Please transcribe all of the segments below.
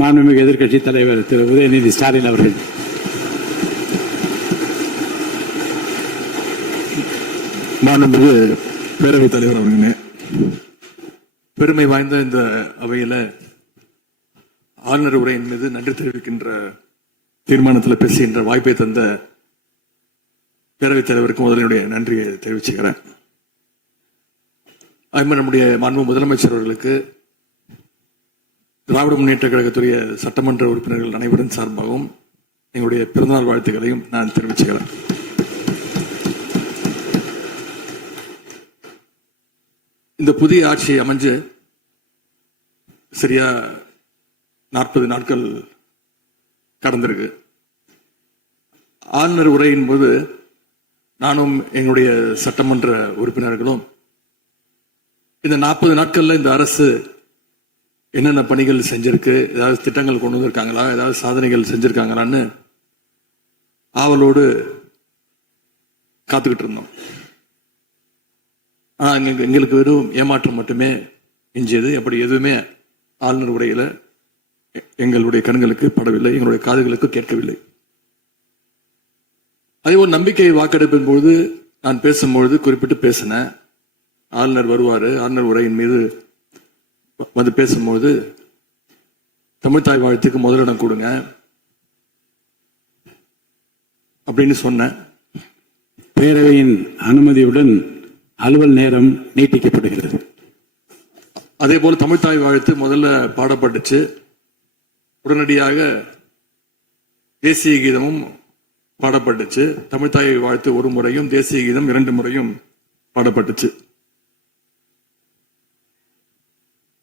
மாண்புமிகு எதிர்க்கட்சி தலைவர் திரு உதயநிதி ஸ்டாலின் அவர்கள். மாண்புமிகு பேரவைத் தலைவர் அவர்களே, பெருமை வாய்ந்த இந்த அவையில ஆளுநர் உரையின் மீது நன்றி தெரிவிக்கின்ற தீர்மானத்தில் பேசுகின்ற வாய்ப்பை தந்த பேரவைத் தலைவருக்கு முதலினுடைய நன்றியை தெரிவிச்சுக்கிறேன். அதுமாதிரி நம்முடைய மாண்பு முதலமைச்சர் அவர்களுக்கு திராவிட முன்னேற்ற கழகத்துடைய சட்டமன்ற உறுப்பினர்கள் அனைவரின் சார்பாகவும் எங்களுடைய பிறந்தநாள் வாழ்த்துக்களையும் நான் தெரிவிச்சுக்கிறேன். இந்த புதிய ஆட்சி அமைஞ்சு சரியா 40 நாட்கள் கடந்திருக்கு. ஆளுநர் உரையின் போது நானும் எங்களுடைய சட்டமன்ற உறுப்பினர்களும் இந்த 40 நாட்கள்ல இந்த அரசு என்னென்ன பணிகள் செஞ்சிருக்கு, ஏதாவது திட்டங்கள் கொண்டு வந்திருக்காங்களா, ஏதாவது சாதனைகள் செஞ்சிருக்காங்களான்னு ஆவலோடு காத்துக்கிட்டு இருந்தோம். ஆனா எங்களுக்கு வெறும் ஏமாற்றம் மட்டுமே எஞ்சியது. அப்படி எதுவுமே ஆளுநர் உரையில எங்களுடைய கண்களுக்கு படவில்லை, எங்களுடைய காதுகளுக்கு கேட்கவில்லை. அதே ஒரு நம்பிக்கை வாக்கெடுப்பின் போது நான் பேசும்பொழுது குறிப்பிட்டு பேசினேன், ஆளுநர் வருவாரு, ஆளுநர் உரையின் மீது வந்து பேசும்போது தமிழ்தாய் வாழ்த்துக்கு முதலிடம் கொடுங்க அப்படின்னு சொன்னேன். பேரவையின் அனுமதியுடன் அலுவல் நேரம் நீட்டிக்கப்படுகிறது. அதே போல தமிழ்தாய் வாழ்த்து முதல்ல பாடப்பட்டுச்சு. உடனடியாக தேசிய கீதமும் பாடப்பட்டுச்சு. தமிழ்தாய் வாழ்த்து ஒரு முறையும் தேசிய கீதம் 2 முறையும் பாடப்பட்டுச்சு.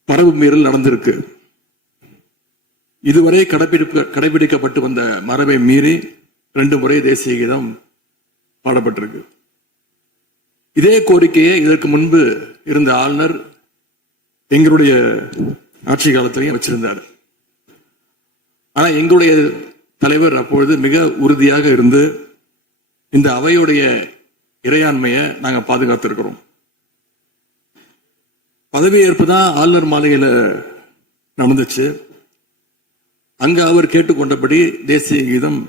மரபு மீறல் நடந்திருக்கு. இதுவரை கடைபிடிக்கப்பட்டு வந்த மரபை மீறி 2 முறை தேசிய கீதம் பாடப்பட்டிருக்கு. இதே கோரிக்கையை இதற்கு முன்பு இருந்த ஆளுநர் எங்களுடைய ஆட்சி காலத்திலையும் வச்சிருந்தார். ஆனா எங்களுடைய தலைவர் அப்பொழுது மிக உறுதியாக இருந்து இந்த அவையுடைய இறையாண்மையை நாங்க பாதுகாத்திருக்கிறோம். பதவியேற்பு தான் ஆளுநர் மாளிகையில நடந்துச்சு. அங்க அவர் கேட்டுக்கொண்டபடி தேசிய கீதம்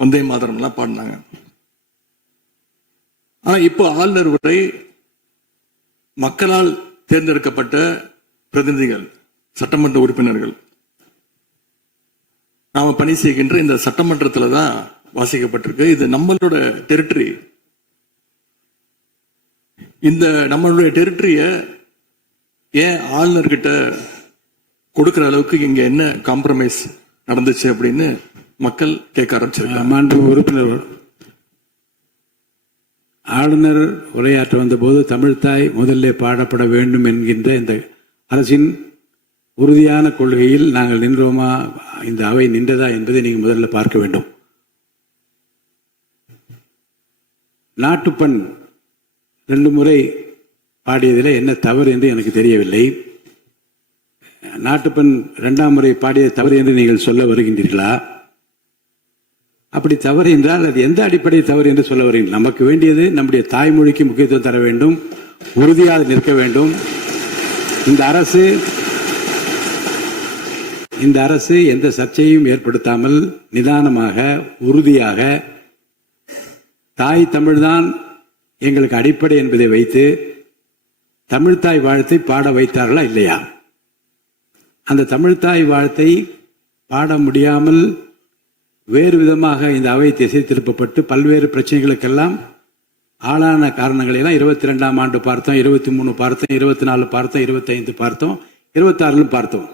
வந்தே மாதரம் எல்லாம் பாடினாங்க. ஆனா இப்போ ஆளுநர் உரை மக்களால் தேர்ந்தெடுக்கப்பட்ட பிரதிநிதிகள், சட்டமன்ற உறுப்பினர்கள் நாம பணி செய்கின்ற இந்த சட்டமன்றத்துல தான் வாசிக்கப்பட்டிருக்கு. இது நம்மளோட டெரிட்டரி. இந்த நம்மளுடைய டெரிட்டரிய ஏன் ஆளுநர்கிட்ட கொடுக்கிற அளவுக்கு இங்க என்ன காம்ப்ரமைஸ் நடந்துச்சு அப்படின்னு மக்கள் கேட்க ஆரம்பிச்சிருக்காங்க. மாண்பு உறுப்பினர், ஆளுநர் உரையாற்ற வந்தபோது தமிழ்தாய் முதல்ல பாடப்பட வேண்டும் என்கின்ற இந்த அரசின் உறுதியான கொள்கையில் நாங்கள் நின்றோமா, இந்த அவை நின்றதா என்பதை நீங்கள் முதல்ல பார்க்க வேண்டும். நாட்டுப்பண் 2 முறை பாடியதில் என்ன தவறு என்று எனக்கு தெரியவில்லை. நாட்டுப்பண் 2ஆம் முறை பாடியது தவறு என்று நீங்கள் சொல்ல வருகின்றீர்களா? அப்படி தவறு என்றால் அது எந்த அடிப்படை தவறு என்று சொல்ல வருகிறீர்கள்? நமக்கு வேண்டியது நம்முடைய தாய்மொழிக்கு முக்கியத்துவம் தர வேண்டும், உறுதியாக நிற்க வேண்டும். இந்த அரசு எந்த சர்ச்சையும் ஏற்படுத்தாமல் நிதானமாக உறுதியாக தாய் தமிழ்தான் எங்களுக்கு அடிப்படை என்பதை வைத்து தமிழ்தாய் வாழ்த்தை பாட வைத்தார்களா இல்லையா? அந்த தமிழ்தாய் வாழ்த்தை பாட முடியாமல் வேறு விதமாக இந்த அவை திசை திருப்பப்பட்டு பல்வேறு பிரச்சனைகளுக்கெல்லாம் ஆளான காரணங்களை எல்லாம் 22ஆம் ஆண்டு பார்த்தோம், 23 பார்த்தோம், 24 பார்த்தோம், 25 பார்த்தோம், 26 பார்த்தோம்.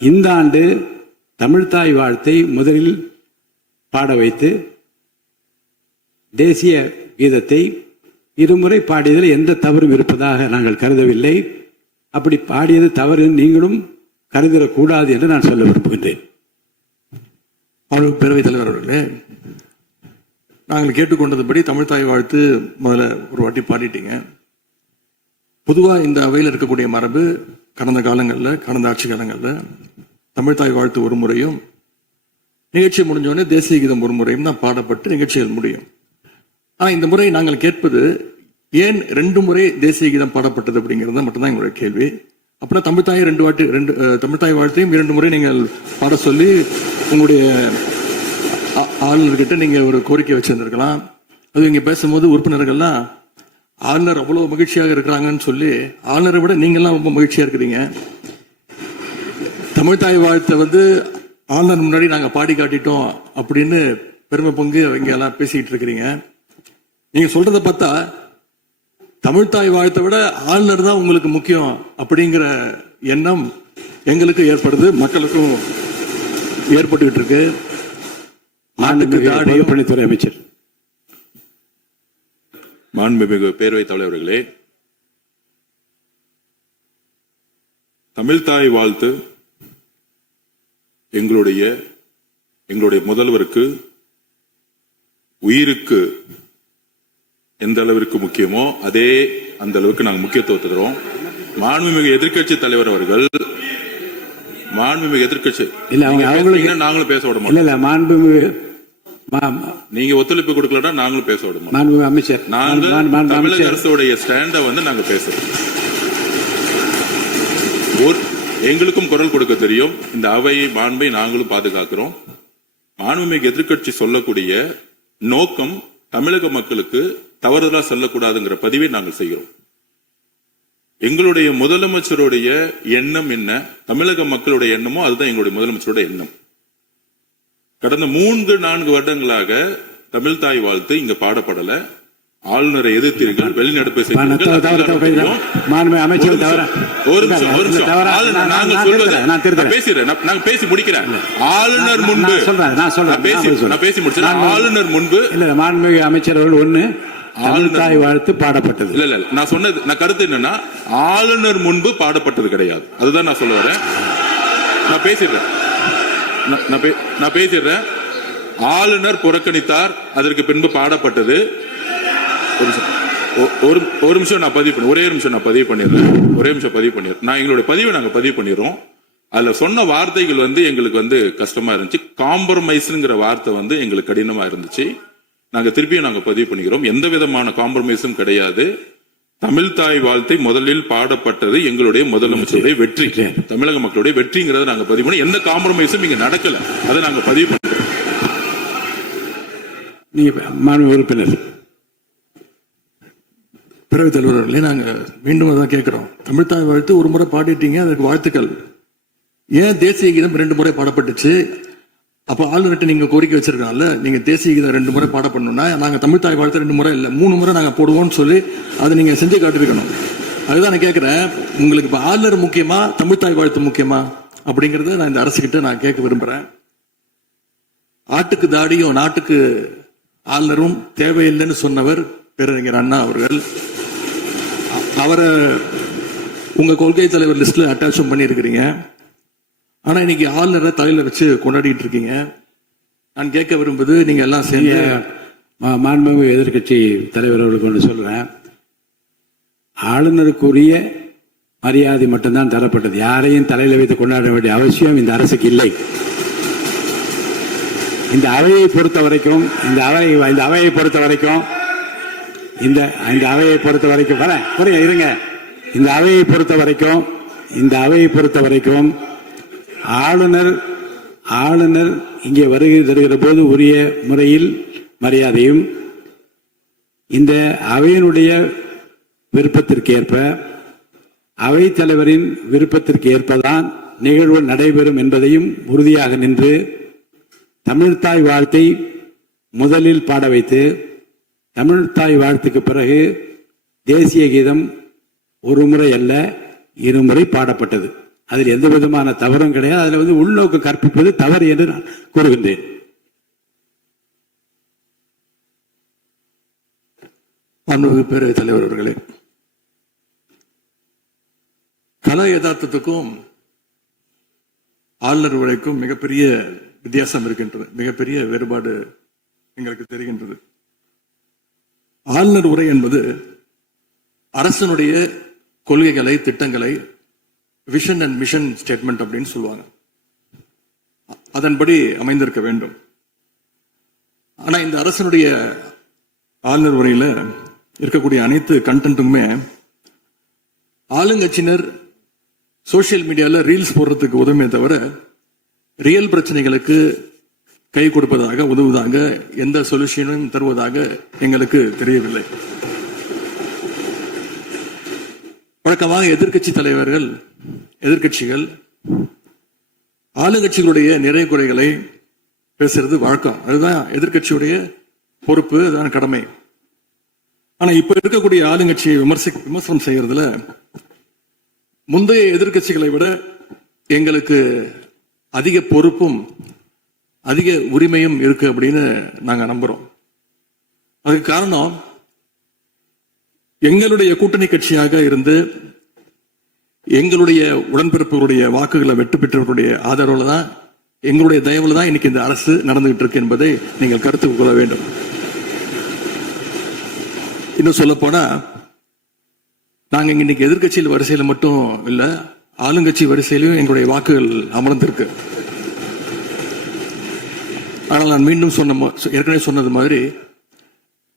இந்த ஆண்டு தமிழ்தாய் வாழ்த்தை முதலில் பாட வைத்து தேசிய கீதத்தை 2 முறை பாடியதில் எந்த தவறும் இருப்பதாக நாங்கள் கருதவில்லை. அப்படி பாடியது தவறு நீங்களும் கருதிடக்கூடாது என்று நான் சொல்ல விரும்புகின்றேன். பேரவைத் தலைவர் அவர்களே, நாங்கள் கேட்டுக்கொண்டதுபடி தமிழ்தாய் வாழ்த்து முதல்ல ஒரு வாட்டி பாடிட்டீங்க. பொதுவா இந்த அவையில் இருக்கக்கூடிய மரபு கடந்த ஆட்சி காலங்களில் தமிழ்தாய் வாழ்த்து ஒரு முறையும் நிகழ்ச்சி முடிஞ்சோடனே தேசிய கீதம் ஒரு முறையும் தான் பாடப்பட்டு நிகழ்ச்சிகள் முடியும். ஆனா இந்த முறை நாங்கள் கேட்பது ஏன் 2 முறை தேசிய கீதம் பாடப்பட்டது அப்படிங்கிறது மட்டும்தான் எங்களுடைய கேள்வி. அப்படின்னா தமிழ்த்தாய் தமிழ்த்தாய் வாழ்த்தையும் 2 முறை நீங்கள் பாட சொல்லி உங்களுடைய ஆளுநர்கிட்ட நீங்க ஒரு கோரிக்கை வச்சிருந்திருக்கலாம். அது இங்க பேசும்போது உறுப்பினர்கள்லாம் ஆளுநர் அவ்வளவு மகிழ்ச்சியாக இருக்கிறாங்கன்னு சொல்லி ஆளுநரை விட நீங்கெல்லாம் ரொம்ப மகிழ்ச்சியா இருக்கிறீங்க. தமிழ்த்தாய் வாழ்த்தை ஆளுநர் முன்னாடி நாங்க பாடி காட்டிட்டோம் அப்படின்னு பெருமை பொங்கு இங்க எல்லாம் பேசிக்கிட்டு இருக்கிறீங்க. நீங்க சொல்றத பார்த்தா தமிழ்த்தாய் வாழ்த்தை விட ஆளுநர் தான் உங்களுக்கு முக்கியம் அப்படிங்கிற எண்ணம் எங்களுக்கு ஏற்படுது, மக்களுக்கும் ஏற்பட்டுக்கிட்டு இருக்கு. பொதுப்பணித்துறை அமைச்சர். மாண்புமிகு பேரவைத் தலைவர்களே, தமிழ்த்தாய் வாழ்த்து எங்களுடைய முதல்வருக்கு உயிருக்கு எந்த அளவிற்கு முக்கியமோ அந்த அளவுக்கு நாங்கள் முக்கியத்துவம் தருவோம். மாண்புமிகு எதிர்க்கட்சி தலைவர் அவர்கள் எதிர்க்கட்சி நாங்களும் பேச விட மாட்டோம். நீங்க ஒத்துழைப்பு கொடுக்கலன்னா நாங்களும் பேச விட மாட்டோம். அமைச்சர், தமிழக அரசுடைய ஸ்டாண்ட நாங்க பேசுறோம். எங்களுக்கும் குரல் கொடுக்க தெரியும். இந்த அவை மாண்பை நாங்களும் பாதுகாக்கிறோம். மாண்புமிகு எதிர்க்கட்சி சொல்லக்கூடிய நோக்கம் தமிழக மக்களுக்கு தவறுதலா சொல்லக்கூடாதுங்கிற பதிவை நாங்கள் செய்கிறோம். எங்களுடைய முதலமைச்சருடைய எண்ணம் என்ன, தமிழக மக்களுடைய எண்ணமோ அதுதான் எங்களுடைய முதலமைச்சருடைய எண்ணம். கடந்த 3-4 வருடங்களாக தமிழ்த்தாய் வாழ்த்து இங்க பாடப்படல. ஆளுநரை எதிர்த்தீர்கள், வெளிநடப்பு பேசி முடிக்கிறேன். ஆளுநர் முன்பு ஆளுநர் முன்பு மாண்புமிகு அமைச்சர் அவர்கள் தமிழ்த்தாய் வாழ்த்து பாடப்பட்டது. இல்ல நான் சொன்னது, நான் கருத்து என்னன்னா ஆளுநர் முன்பு பாடப்பட்டது கிடையாது. அதுதான் நான் சொல்ல வரேன். நான் பேசிடுறேன். ஆளுநர் புறக்கணித்தார், அதற்கு பின்பு பாடப்பட்டது. ஒரு நிமிஷம் நான் பதிவு பண்ண, ஒரே நிமிஷம் நான் பதிவு பண்ணிடுறேன். நான் எங்களுடைய பதிவை நாங்க பதிவு பண்ணிடுறோம். அதுல சொன்ன வார்த்தைகள் எங்களுக்கு கஷ்டமா இருந்துச்சு. காம்ப்ரமைஸ்ங்கிற வார்த்தை எங்களுக்கு கடினமா இருந்துச்சு. நாங்க திருப்பியும் நாங்க பதிவு பண்ணிக்கிறோம். எந்த விதமான காம்ப்ரமைஸும் கிடையாது. தமிழ்த்தாய் வாழ்த்தை முதலில் பாடப்பட்டது எங்களுடைய முதலமைச்சருடைய வெற்றி, தமிழக மக்களுடைய வெற்றிங்கிறத நாங்க பதிவு பண்ணி எந்த காம்ப்ரமைஸும் இங்க நடக்கல. அதை நாங்க பதிவு பண்றோம். நீங்க உறுப்பினர் பேரவைத் தலைவர்களே, நாங்க மீண்டும் அதான் கேட்கிறோம். தமிழ்த்தாய் வாழ்த்து ஒரு முறை பாடிட்டீங்க, அதற்கு வாழ்த்துக்கள். ஏன் தேசிய கீதம் 2 முறை பாடப்பட்டுச்சு? அப்ப ஆளுநர்கிட்ட நீங்க கோரிக்கை வச்சிருக்காங்கல்ல, நீங்க தேசிய கீதம் 2 முறை பாட பண்ணணும்னா நாங்க தமிழ்த்தாய் வாழ்த்து 2 முறை இல்ல 3 முறை நாங்க போடுவோம்னு சொல்லி அதை நீங்க செஞ்சு காட்டிருக்கணும். அதுதான் நான் கேட்கிறேன், உங்களுக்கு இப்ப ஆளுநர் முக்கியமா தமிழ்த்தாய் வாழ்த்து முக்கியமா அப்படிங்கறத நான் இந்த அரசுகிட்ட நான் கேட்க விரும்புறேன். ஆட்டுக்கு தாடியும் நாட்டுக்கு ஆளுநரும் தேவையில்லைன்னு சொன்னவர் பேரறிஞர் அண்ணா அவர்கள். அவரை உங்க கொள்கை தலைவர் லிஸ்ட்ல அட்டாச்சும் பண்ணியிருக்கிறீங்க. ஆனா இன்னைக்கு ஆளுநரை தலையில வச்சு கொண்டாடிட்டு இருக்கீங்க. நான் கேட்க விரும்புது, நீங்க எல்லாம் சேர்ந்து மாண்புமிகு எதிர்கட்சி தலைவர் அவர்களுக்கு ஒன்று சொல்றேன். ஆளுநருக்குரிய மரியாதை மட்டும்தான் தரப்பட்டது. யாரையும் தலையில வைத்து கொண்டாட வேண்டிய அவசியம் இந்த அரசுக்கு இல்லை. இந்த அவையை பொறுத்த வரைக்கும் ஆளுநர் இங்கே வருகை தருகிற போது உரிய முறையில் மரியாதையும், இந்த அவையினுடைய விருப்பத்திற்கு ஏற்ப, அவைத் தலைவரின் விருப்பத்திற்கு ஏற்பதான் நிகழ்வு நடைபெறும் என்பதையும் உறுதியாக நின்று தமிழ்த்தாய் வாழ்த்தை முதலில் பாட வைத்து, தமிழ்த்தாய் வாழ்த்துக்கு பிறகு தேசிய கீதம் 1 முறை அல்ல 2 முறை பாடப்பட்டது. அதில் எந்த விதமான தவறும் கிடையாது. அதில் உள்நோக்கு கற்பிப்பது தவறு என்று நான் கூறுகின்றேன். பேரவைத் தலைவர் அவர்களே, கலா யதார்த்தத்துக்கும் ஆளுநர் உரைக்கும் மிகப்பெரிய வித்தியாசம் இருக்கின்றது, மிகப்பெரிய வேறுபாடு எங்களுக்கு தெரிகின்றது. ஆளுநர் உரை என்பது அரசனுடைய கொள்கைகளை, திட்டங்களை, விஷன் அண்ட் மிஷன் ஸ்டேட்மெண்ட் அப்படின்னு சொல்லுவாங்க. அதன்படி அமைந்திருக்க வேண்டும். ஆனா இந்த அரசனுடைய ஆளுநர் உரையில இருக்கக்கூடிய அனைத்து கண்டென்ட்டுமே ஆளுங்கட்சியினர் சோசியல் மீடியாவில் ரீல்ஸ் போடுறதுக்கு உதவியே தவிர ரியல் பிரச்சனைகளுக்கு கை கொடுப்பதாக உதவுவதாக எந்த சொல்யூஷனும் தருவதாக எங்களுக்கு தெரியவில்லை. வழக்கமாக எதிர்க்கட்சி தலைவர்கள், எதிர்க்கட்சிகள் ஆளுங்கட்சிகளுடைய நிறை குறைகளை பேசுறது வழக்கம். அதுதான் எதிர்க்கட்சியுடைய பொறுப்பு, அதுதான் கடமை. ஆனா இப்ப இருக்கக்கூடிய ஆளுங்கட்சியை விமர்சனம் செய்யறதுல முந்தைய எதிர்க்கட்சிகளை விட எங்களுக்கு அதிக பொறுப்பும் அதிக உரிமையும் இருக்கு அப்படின்னு நாங்க நம்புறோம். அதுக்கு காரணம், எங்களுடைய கூட்டணி கட்சியாக இருந்து எங்களுடைய உடன்பிறப்புகளுடைய வாக்குகளை வெற்றி பெற்றவர்களுடைய ஆதரவுல தான், எங்களுடைய தயவுல தான் இன்னைக்கு இந்த அரசு நடந்துகிட்டு இருக்கு என்பதை நீங்கள் கருத்து கொள்ள வேண்டும். இன்னும் சொல்ல போனா, நாங்க இன்னைக்கு எதிர்கட்சியில் வரிசையில் மட்டும் இல்ல, ஆளுங்கட்சி வரிசையிலும் எங்களுடைய வாக்குகள் அமர்ந்திருக்கு. ஆனால் நான் மீண்டும் ஏற்கனவே சொன்னது மாதிரி,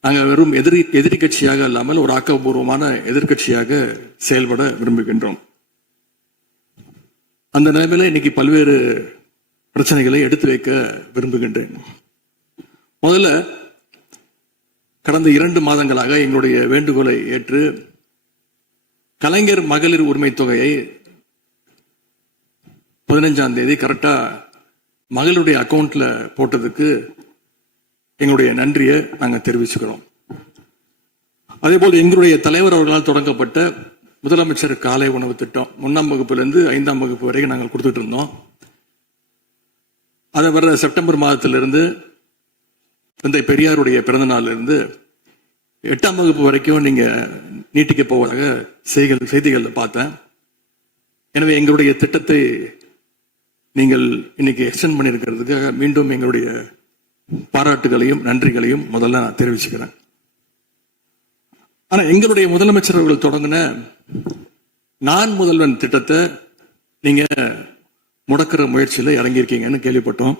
நாங்க வெறும் எதிரி கட்சியாக இல்லாமல் ஒரு ஆக்கப்பூர்வமான எதிர்கட்சியாக செயல்பட விரும்புகின்றோம். அந்த நிலைமையில இன்னைக்கு பல்வேறு பிரச்சனைகளை எடுத்து வைக்க விரும்புகின்றேன். முதல்ல, கடந்த 2 மாதங்களாக எங்களுடைய வேண்டுகோளை ஏற்று கலைஞர் மகளிர் உரிமை தொகையை 15ஆம் தேதி கரெக்டா மகளுடைய அக்கௌண்ட்ல போட்டதுக்கு எங்களுடைய நன்றியை நாங்கள் தெரிவிச்சுக்கிறோம். அதே போல் எங்களுடைய தலைவர் அவர்களால் தொடங்கப்பட்ட முதலமைச்சர் காலை உணவு திட்டம் 1ஆம் வகுப்பிலிருந்து 5ஆம் வகுப்பு வரைக்கும் நாங்கள் கொடுத்துட்டு இருந்தோம். அதை வர செப்டம்பர் மாதத்திலிருந்து தந்தை பெரியாருடைய பிறந்த நாள்ல இருந்து 8ஆம் வகுப்பு வரைக்கும் நீங்க நீட்டிக்க போவதாக செய்திகள்ல பார்த்தேன். எனவே எங்களுடைய திட்டத்தை நீங்கள் இன்னைக்கு எக்ஸ்டெண்ட் பண்ணியிருக்கிறதுக்காக மீண்டும் எங்களுடைய பாராட்டுகளையும் நன்றிகளையும் முதல்ல நான் தெரிவிச்சுக்கிறேன். ஆனா எங்களுடைய முதலமைச்சர் அவர்கள் தொடங்கின நான் முதல்வன் திட்டத்தை நீங்க முடக்கிற முயற்சியில இறங்கியிருக்கீங்கன்னு கேள்விப்பட்டோம்.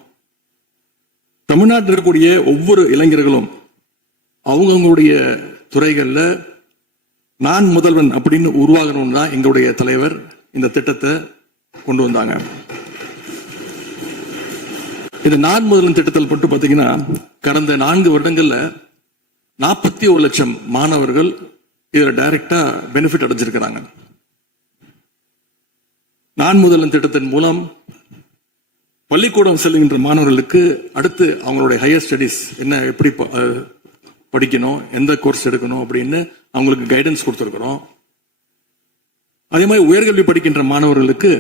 தமிழ்நாட்டில் இருக்கக்கூடிய ஒவ்வொரு இளைஞர்களும் அவங்களுடைய துறைகள்ல நான் முதல்வன் அப்படின்னு உருவாகணும்னு தான் எங்களுடைய தலைவர் இந்த திட்டத்தை கொண்டு வந்தாங்க. இந்த நான் முதல்வன் திட்டத்தில் மட்டும் பாத்தீங்கன்னா, கடந்த 4 வருடங்கள்ல 41 லட்சம் மாணவர்கள் இதுல டைரக்டா பெனிஃபிட் அடைஞ்சிருக்கிறாங்க. நான் முதல்வன் திட்டத்தின் மூலம் பள்ளிக்கூடம் செல்லுகின்ற மாணவர்களுக்கு அடுத்து அவங்களுடைய ஹையர் ஸ்டடிஸ் என்ன, எப்படி படிக்கணும், எந்த கோர்ஸ் எடுக்கணும் அப்படின்னு அவங்களுக்கு கைடன்ஸ் கொடுத்துருக்கிறோம். அதே மாதிரி உயர்கல்வி படிக்கின்ற மாணவர்களுக்கு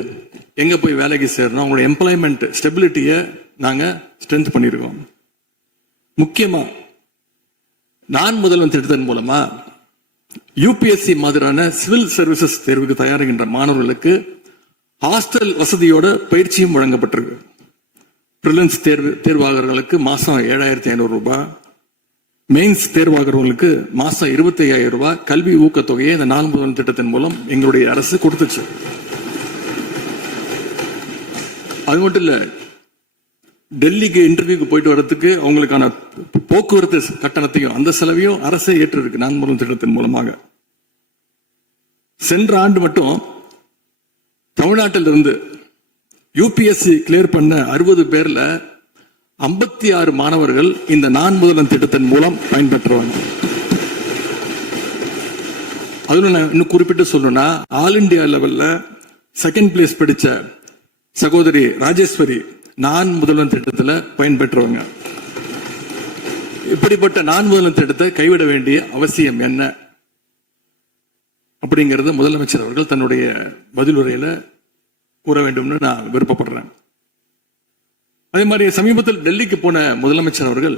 எங்க போய் வேலைக்கு சேரணும், அவங்களுடைய எம்ப்ளாய்மெண்ட் ஸ்டெபிலிட்டியை நாங்க ஸ்ட்ரென்த் பண்ணியிருக்கோம். முக்கியமா நான் முதல்வன் திட்டத்தின் மூலமா யூபிஎஸ்சி மாதிரியான சிவில் சர்வீசஸ் தேர்வுக்கு தயாரிக்கின்ற மாணவர்களுக்கு ஹாஸ்டல் வசதியோட பயிற்சியும் வழங்கப்பட்டிருக்கு. பிரிலிம்ஸ் தேர்வாளர்களுக்கு மாசம் 7,500 ரூபாய், மெயின்ஸ் தேர்வாகிறவங்களுக்கு மாசம் 25,000 ரூபாய் கல்வி ஊக்கத்தொகையை இந்த நான் முதல்வன் திட்டத்தின் மூலம் எங்களுடைய அரசு கொடுத்துச்சு. அது மட்டும் இல்ல, டெல்லிக்கு இன்டர்வியூக்கு போயிட்டு வர்றதுக்கு அவங்களுக்கான போக்குவரத்து கட்டணத்தையும் அந்த செலவையும் அரசே ஏற்றிருக்கு நான் முதல்வன் திட்டத்தின் மூலமாக. சென்ற ஆண்டு மட்டும் தமிழ்நாட்டில் இருந்து யூபிஎஸ்சி கிளியர் பண்ண 60 பேர்ல 56 மாணவர்கள் இந்த நான் முதல்வன் திட்டத்தின் மூலம் பயன்பெற்றவாங்க. அதுல நான் இன்னும் குறிப்பிட்டு சொல்லணும்னா, ஆல் இண்டியா லெவல்ல 2nd பிளேஸ் படிச்ச சகோதரி ராஜேஸ்வரி நான் முதல்வன் திட்டத்துல பயன்பெற்றவங்க. இப்படிப்பட்ட நான் முதல்வன் திட்டத்தை கைவிட வேண்டிய அவசியம் என்ன அப்படிங்கிறது முதலமைச்சர் அவர்கள் தன்னுடைய பதிலுரையில கூற வேண்டும்னு நான் விருப்பப்படுறேன். அதே மாதிரி சமீபத்தில் டெல்லிக்கு போன முதலமைச்சர் அவர்கள்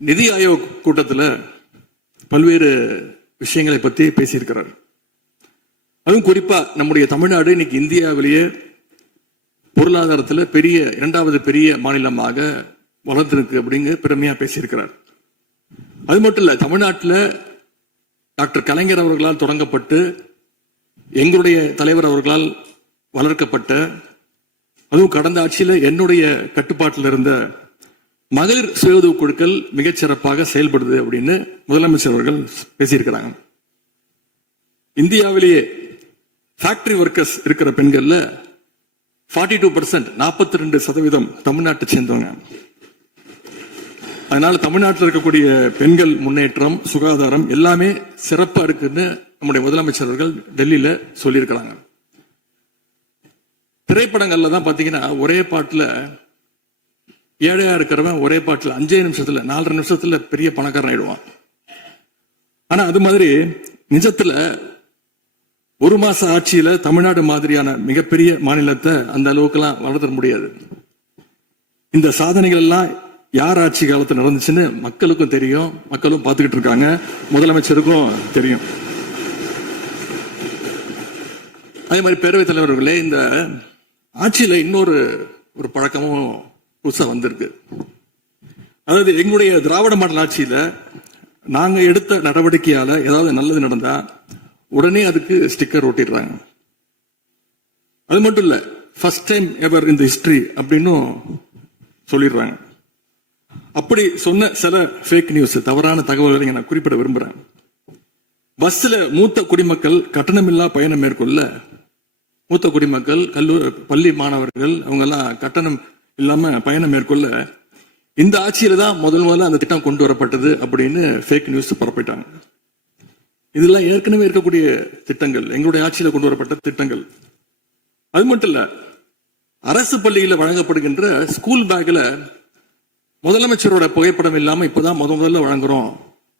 நிதி ஆயோக் கூட்டத்தில் பல்வேறு விஷயங்களை பத்தி பேசியிருக்கிறார். அதுவும் குறிப்பா நம்முடைய தமிழ்நாடு இன்னைக்கு இந்தியாவிலேயே பொருளாதாரத்தில் 2வது பெரிய மாநிலமாக வளர்ந்திருக்கு அப்படிங்க பெருமையா பேசியிருக்கிறார். அது மட்டும் இல்ல, தமிழ்நாட்டில் டாக்டர் கலைஞர் அவர்களால் தொடங்கப்பட்டு எங்களுடைய தலைவர் அவர்களால் வளர்க்கப்பட்ட, அதுவும் கடந்த ஆட்சியில் என்னுடைய கட்டுப்பாட்டில் இருந்த மகளிர் சுய உதவி குழுக்கள் மிகச்சிறப்பாக செயல்படுது அப்படின்னு முதலமைச்சர் அவர்கள் பேசியிருக்கிறாங்க. இந்தியாவிலேயே ஃபேக்டரி ஒர்க்கர்ஸ் இருக்கிற பெண்கள்ல 42%, 42% தமிழ்நாட்டை சேர்ந்தவங்க. அதனால தமிழ்நாட்டில் இருக்கக்கூடிய பெண்கள் முன்னேற்றம், சுகாதாரம் எல்லாமே சிறப்பா இருக்குன்னு நம்முடைய முதலமைச்சர் அவர்கள் டெல்லியில சொல்லியிருக்கிறாங்க. திரைப்படங்கள்ல தான் பாத்தீங்கன்னா ஒரே பாட்டுல ஏழையா இருக்கிறவன் ஒரே பாட்டுல 5 நிமிஷத்துல 4 நிமிஷத்துல பெரிய பணக்காரன் ஆயிடுவான். ஆனா அது மாதிரி நிஜத்துல ஒரு மாச ஆட்சியில தமிழ்நாடு மாதிரியான மிகப்பெரிய மாநிலத்தை அந்த அளவுக்குலாம் வளர்த்த முடியாது. இந்த சாதனைகள் எல்லாம் யார் ஆட்சி காலத்தில் நடந்துச்சுன்னு மக்களுக்கும் தெரியும், மக்களும் பார்த்துக்கிட்டு இருக்காங்க, முதலமைச்சருக்கும் தெரியும். அதே மாதிரி பேரவைத் தலைவர்களே, இந்த ஆட்சியில இன்னொரு பழக்கமும் புதுசா வந்திருக்கு. அதாவது எங்களுடைய திராவிட மாடல் ஆட்சியில நாங்க எடுத்த நடவடிக்கையால ஏதாவது நல்லது நடந்தா உடனே அதுக்கு ஸ்டிக்கர் ஒட்டிடுறாங்க. அது மட்டும் இல்ல, ஃபர்ஸ்ட் டைம் எவர் இன் தி ஹிஸ்டரி அப்படின்னு சொல்லிடுறாங்க. அப்படி சொன்ன சில ஃபேக் நியூஸ், தவறான தகவல்களை நான் குறிப்பிட விரும்புறேன். பஸ்ல மூத்த குடிமக்கள் கட்டணமில்லா பயணம் மேற்கொள்ள, மூத்த குடிமக்கள், பள்ளி மாணவர்கள் அவங்க எல்லாம் கட்டணம் இல்லாம பயணம் மேற்கொள்ள இந்த ஆட்சியில தான் முதல்ல அந்த திட்டம் கொண்டு வரப்பட்டது அப்படின்னு ஃபேக் நியூஸ் பரப்பிட்டாங்க. இதெல்லாம் ஏற்கனவே இருக்கக்கூடிய திட்டங்கள், எங்களுடைய ஆட்சியில கொண்டு வரப்பட்ட திட்டங்கள். அது மட்டும் இல்ல, அரசு பள்ளியில வழங்கப்படுகின்ற ஸ்கூல் பேக்ல முதலமைச்சரோட புகைப்படம் இல்லாம இப்பதான் முதல்ல வழங்குறோம்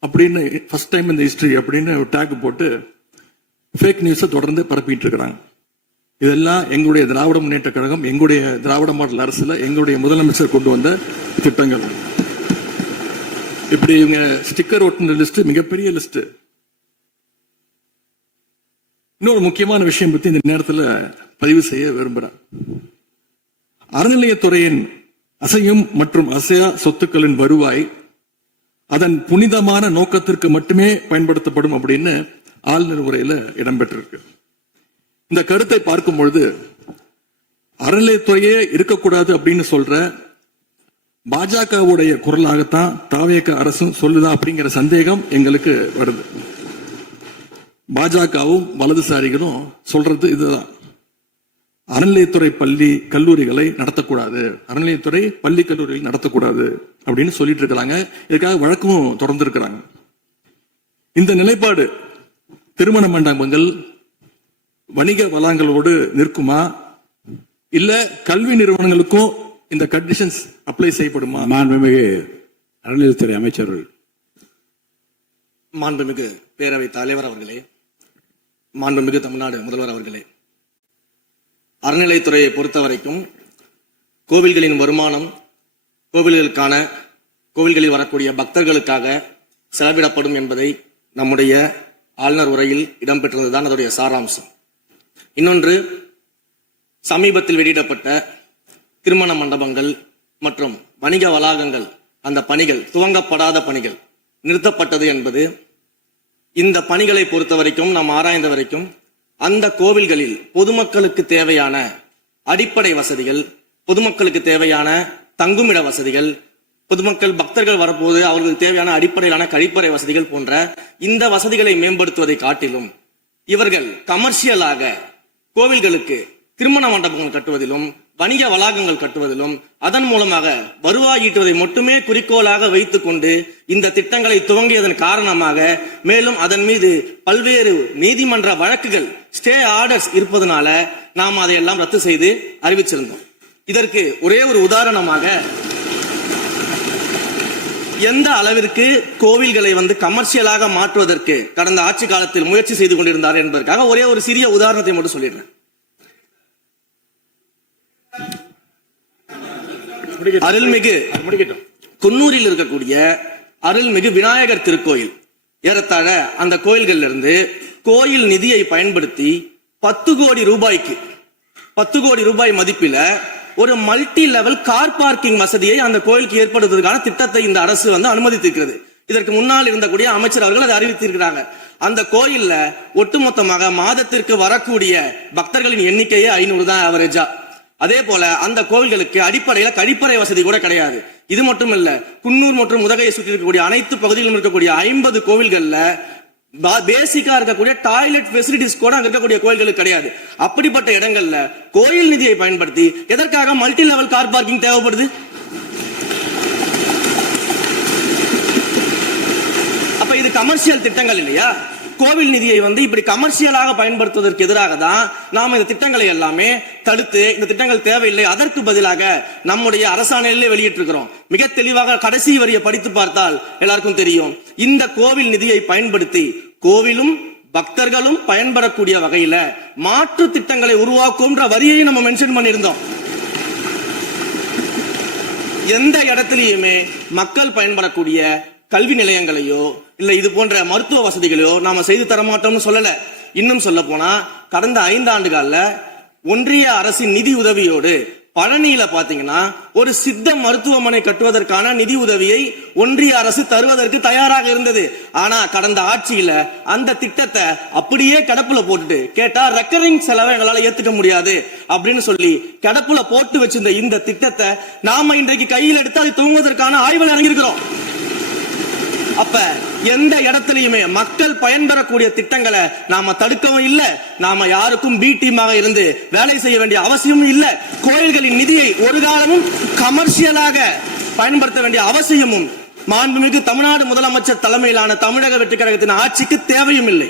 அப்படின்னு, ஃபர்ஸ்ட் டைம் இந்த ஹிஸ்டரி அப்படின்னு டேக் போட்டு ஃபேக் நியூஸை தொடர்ந்து பரப்பிட்டு இருக்கிறாங்க. இதெல்லாம் எங்களுடைய திராவிட முன்னேற்ற கழகம், எங்களுடைய திராவிட மாடல் அரசுல எங்களுடைய முதலமைச்சர் கொண்டு வந்த திட்டங்கள். இப்படி இவங்க ஸ்டிக்கர் ஒட்டின லிஸ்ட் மிகப்பெரிய லிஸ்ட். இன்னொரு முக்கியமான விஷயம் பத்தி இந்த நேரத்தில் பதிவு செய்ய விரும்புறேன். அறநிலையத்துறையின் அசையும் மற்றும் அசையா சொத்துக்களின் வருவாய் அதன் புனிதமான நோக்கத்திற்கு மட்டுமே பயன்படுத்தப்படும் அப்படின்னு ஆளுநர் உரையில இடம்பெற்றிருக்கு. இந்த கருத்தை பார்க்கும் பொழுது அறநிலையத்துறையே இருக்கக்கூடாது அப்படின்னு சொல்ற பாஜகவுடைய குரலாகத்தான் தாவேக அரசும் சொல்லுதா அப்படிங்கிற சந்தேகம் எங்களுக்கு வருது. பாஜகவும் வலதுசாரிகளும் சொல்றது இதுதான், அறநிலையத்துறை பள்ளி கல்லூரிகளை நடத்தக்கூடாது, அறநிலையத்துறை பள்ளி கல்லூரிகள் நடத்தக்கூடாது அப்படின்னு சொல்லிட்டு இருக்கிறாங்க. இதுக்காக வழக்கும் தொடர்ந்து இருக்கிறாங்க. இந்த நிலைப்பாடு திருமண மண்டபங்கள், வணிக வளங்களோடு நிற்குமா, இல்ல கல்வி நிறுவனங்களுக்கும் இந்த கண்டிஷன்ஸ் அப்ளை செய்யப்படுமா? மாண்புமிகு அறநிலையத்துறை அமைச்சர்கள். மாண்புமிகு பேரவை தலைவர் அவர்களே, மாண்புமிகு தமிழ்நாடு முதல்வர் அவர்களே, அறநிலையத்துறையை பொறுத்த வரைக்கும் கோவில்களின் வருமானம் கோவில்களில் வரக்கூடிய பக்தர்களுக்காக செலவிடப்படும் என்பதை நம்முடைய ஆளுநர் உரையில் இடம்பெற்றதுதான் அதனுடைய சாராம்சம். இன்னொன்று, சமீபத்தில் வெளியிடப்பட்ட திருமண மண்டபங்கள் மற்றும் வணிக வளாகங்கள், அந்த பணிகள் துவங்கப்படாத பணிகள் நிறுத்தப்பட்டது என்பது, இந்த பணிகளை பொறுத்த வரைக்கும் நாம் ஆராய்ந்த வரைக்கும் அந்த கோவில்களில் பொதுமக்களுக்கு தேவையான அடிப்படை வசதிகள், பொதுமக்களுக்கு தேவையான தங்குமிட வசதிகள், பொதுமக்கள் பக்தர்கள் வரப்போது அவர்களுக்கு தேவையான அடிப்படையிலான கழிப்பறை வசதிகள் போன்ற இந்த வசதிகளை மேம்படுத்துவதை காட்டிலும் இவர்கள் கமர்ஷியலாக கோவில்களுக்கு திருமண மண்டபங்கள் கட்டுவதிலும் வணிக வளாகங்கள் கட்டுவதிலும் அதன் மூலமாக வருவாய் ஈட்டுவதை மட்டுமே குறிக்கோளாக வைத்துக் கொண்டு இந்த திட்டங்களை துவங்கியதன் காரணமாக மேலும் அதன் மீது பல்வேறு நீதிமன்ற வழக்குகள், ஸ்டே ஆர்டர்ஸ் இருப்பதனால நாம் அதையெல்லாம் ரத்து செய்து அறிவிச்சிருந்தோம். இதற்கு ஒரே ஒரு உதாரணமாக, எந்த அளவிற்கு கோவில்களை கமர்ஷியலாக மாற்றுவதற்கு கடந்த ஆட்சி காலத்தில் முயற்சி செய்து கொண்டிருந்தார் என்பதற்காக ஒரே ஒரு சிறிய உதாரணத்தை மட்டும் சொல்லிடுறேன். அருள்மிகு குன்னூரில் இருக்கக்கூடிய அருள்மிகு விநாயகர் திருக்கோயில், ஏறத்தாழ அந்த கோயில்கள்ல இருந்து கோயில் நிதியை பயன்படுத்தி 10 கோடி ரூபாய் மதிப்பில ஒரு மல்டி லெவல் கார் பார்க்கிங் வசதியை அந்த கோயிலுக்கு ஏற்படுவதற்கான திட்டத்தை இந்த அரசு அனுமதித்திருக்கிறது. இதற்கு முன்னால் இருந்தக்கூடிய அமைச்சர் அவர்கள் அதை அறிவித்திருக்கிறாங்க. அந்த கோயில்ல ஒட்டுமொத்தமாக மாதத்திற்கு வரக்கூடிய பக்தர்களின் எண்ணிக்கையே 500 தான் ஆவரேஜா. அதே போல அந்த கோவில்களுக்கு அடிப்படையில கழிப்பறை வசதி கூட கிடையாது. இது மட்டும் இல்ல, குன்னூர் மற்றும் உதகையை சுற்றி இருக்கக்கூடிய அனைத்து பகுதிகளிலும் இருக்கக்கூடிய 50 கோவில்கள்ல பேசிக்கா இருக்கக்கூடிய டாய்லெட் ஃபெசிலிட்டிஸ் கூட அங்க இருக்கக்கூடிய கோயில்களுக்கு கிடையாது. அப்படிப்பட்ட இடங்கள்ல கோயில் நிதியை பயன்படுத்தி எதற்காக மல்டி லெவல் கார் பார்க்கிங் தேவைப்படுது? அப்ப இது கமர்ஷியல் திட்டங்கள் இல்லையா? கோவில் நிதியை இப்படி கமர்ஷியலாக பயன்படுத்துவதற்கு எதிராக தான் நாம இந்த திட்டங்களை எல்லாமே தடுத்து, இந்த திட்டங்கள் தேவையில்லை, அதற்கு பதிலாக நம்முடைய அரசாணையிலே வெளியிட்டிருக்கிறோம். மிக தெளிவாக கடைசி வரியை படித்து பார்த்தால் எல்லாருக்கும் தெரியும். இந்த கோவில் நிதியை பயன்படுத்தி கோவிலும் பக்தர்களும் பயன்பெறக்கூடிய வகையில மாற்று திட்டங்களை உருவாக்கும்ன்ற வரியை நம்ம மென்ஷன் பண்ணியிருந்தோம். எந்த இடத்திலையுமே மக்கள் பயன்படக்கூடிய கல்வி நிலையங்களையோ இல்ல இது போன்ற மருத்துவ வசதிகளையோ நாம செய்து தர மாட்டோம்னு சொல்லல. இன்னும் சொல்ல போனா கடந்த 5 ஆண்டுகள்ல ஒன்றிய அரசின் நிதி உதவியோடு பழனியில பாத்தீங்கன்னா ஒரு சித்த மருத்துவமனை கட்டுவதற்கான நிதி உதவியை ஒன்றிய அரசு தருவதற்கு தயாராக இருந்தது. ஆனா கடந்த ஆட்சியில அந்த திட்டத்தை அப்படியே கிடப்புல போட்டுட்டு கேட்டா ரெக்கரிங் செலவை எங்களால ஏத்துக்க முடியாது அப்படின்னு சொல்லி கிடப்புல போட்டு வச்சிருந்த இந்த திட்டத்தை நாம இன்றைக்கு கையில் எடுத்து அதை துவங்குவதற்கான ஆய்வில் இறங்கியிருக்கிறோம். அப்ப எந்த இடத்திலையுமே மக்கள் பயன்பெறக்கூடிய திட்டங்களை நாம தடுக்கவும் இல்லை, நாம யாருக்கும் பி டீமாக இருந்து வேலை செய்ய வேண்டிய அவசியமும் இல்லை. கோயில்களின் நிதியை ஒரு காலமும் கமர்ஷியலாக பயன்படுத்த வேண்டிய அவசியமும் மாண்புமிகு தமிழ்நாடு முதலமைச்சர் தலைமையிலான தமிழக வெற்றி கழகத்தின் ஆட்சிக்கு தேவையும் இல்லை.